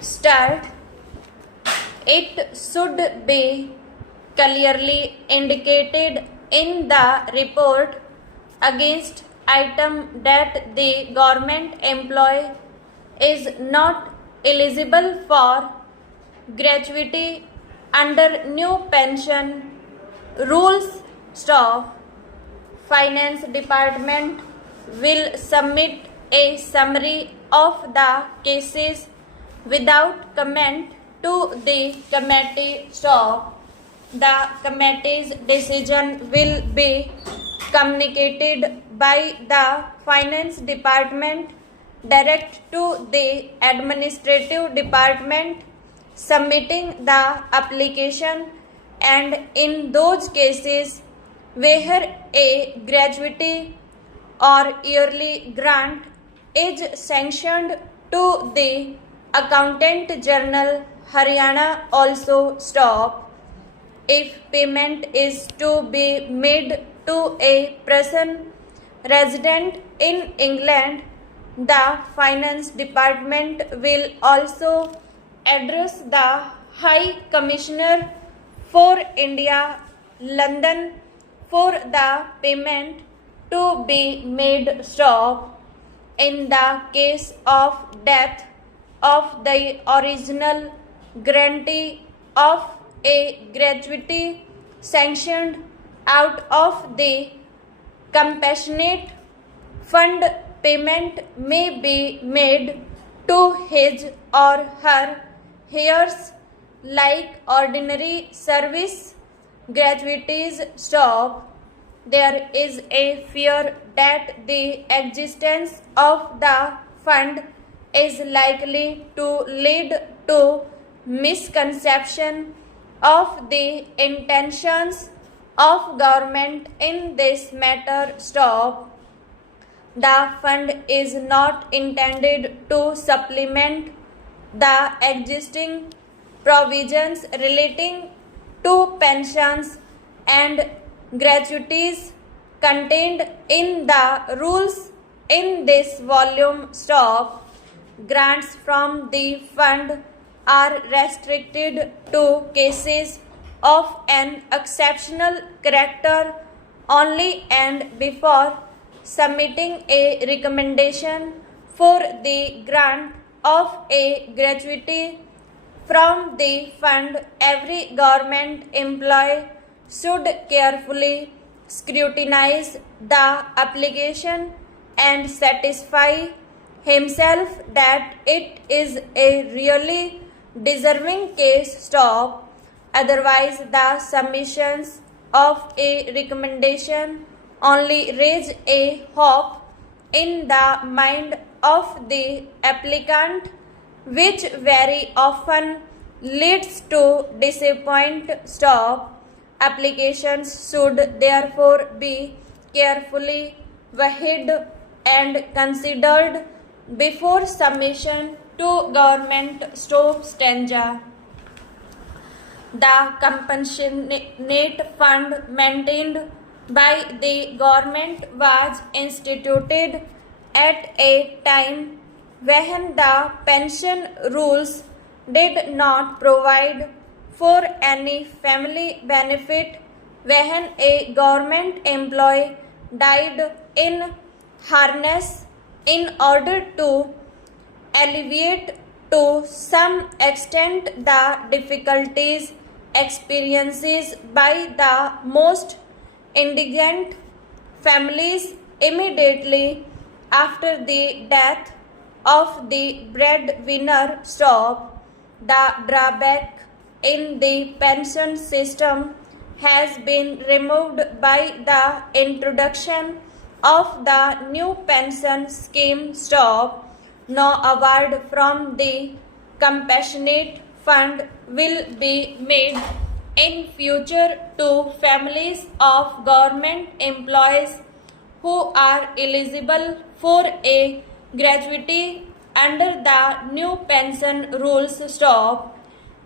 start, it should be clearly indicated in the report against item that the government employee is not eligible for gratuity under new pension rules. Stop. Finance Department will submit a summary of the cases without comment to the committee. Stop. The committee's decision will be communicated by the Finance Department direct to the Administrative Department submitting the application, and in those cases where a gratuity or yearly grant is sanctioned to the Accountant General, Haryana also. Stop. If payment is to be made to a person resident in England, the Finance Department will also address the High Commissioner for India, London, for the payment to be made. Stop. In the case of death of the original grantee of a gratuity sanctioned out of the compassionate fund, payment may be made to his or her heirs like ordinary service gratuities. Stop. There is a fear that the existence of the fund is likely to lead to misconception of the intentions of government in this matter. Stop. The fund is not intended to supplement the existing provisions relating to pensions and gratuities contained in the rules in this volume. Stop. Grants from the fund are restricted to cases of an exceptional character only, and before submitting a recommendation for the grant of a gratuity from the fund, every government employee should carefully scrutinize the application and satisfy himself that it is a really deserving case. Stop. Otherwise, the submissions of a recommendation only raise a hope in the mind of the applicant, which very often leads to disappointment. Stop. Applications should therefore be carefully weighed and considered before submission to government. Stop. Stanza. The compassionate fund maintained by the government was instituted at a time when the pension rules did not provide for any family benefit when a government employee died in harness. In order to alleviate to some extent the difficulties experienced by the most indigent families immediately after the death of the breadwinner. Stop. The drawback in the pension system has been removed by the introduction of the new pension scheme. Stop. No award from the compassionate fund will be made in future to families of government employees who are eligible for a gratuity under the new pension rules. Stop.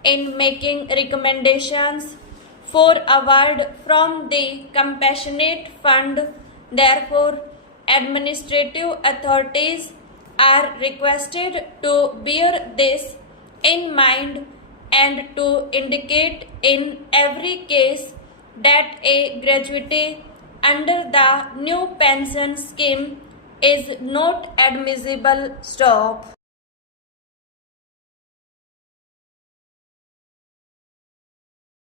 In making recommendations for award from the compassionate fund, therefore, administrative authorities are requested to bear this in mind and to indicate in every case that a gratuity under the new pension scheme is not admissible. Stop.